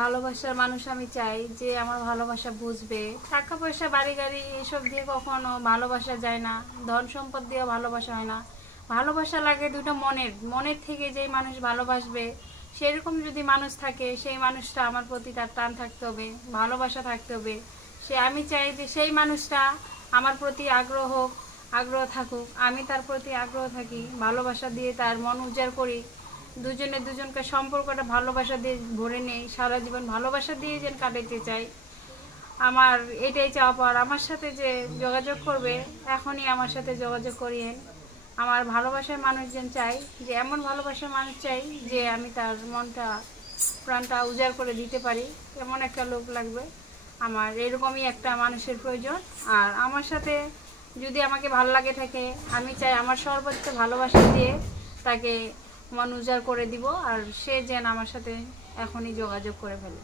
ভালোবাসার মানুষ আমি চাই যে আমার ভালোবাসা বুঝবে। টাকা পয়সা বাড়ি গাড়ি এসব দিয়ে কখনো ভালোবাসা যায় না, ধন সম্পদ দিয়ে ভালোবাসা হয় না। ভালোবাসা লাগে দুটো মনের থেকে যেই মানুষ ভালোবাসবে সেরকম যদি মানুষ থাকে, সেই মানুষটা আমার প্রতি তার টান থাকতে হবে, ভালোবাসা থাকতে হবে। আমি চাই যে সেই মানুষটা আমার প্রতি আগ্রহ থাকুক, আমি তার প্রতি আগ্রহ থাকি, ভালোবাসা দিয়ে তার মন উজাড় করি, দুজনে দুজনকে সম্পর্কটা ভালোবাসা দিয়ে ভরে নেই, সারা জীবন ভালোবাসা দিয়ে যেন কাটাতে চাই। আমার এটাই চাওয়া পাওয়ার। আমার সাথে যে যোগাযোগ করবে এখনই আমার সাথে যোগাযোগ করিয়েন। আমার ভালোবাসার মানুষজন চাই, যে এমন ভালোবাসার মানুষ চাই যে আমি তার মনটা প্রাণটা উজাড় করে দিতে পারি, এমন একটা লোক লাগবে আমার। এরকমই একটা মানুষের প্রয়োজন। আর আমার সাথে যদি আমাকে ভালো লাগে থাকে, আমি চাই আমার সর্বোচ্চ ভালোবাসা দিয়ে তাকে মন উজাড় করে দিব, আর সে যেন আমার সাথে এখনই যোগাযোগ করে ফেলে।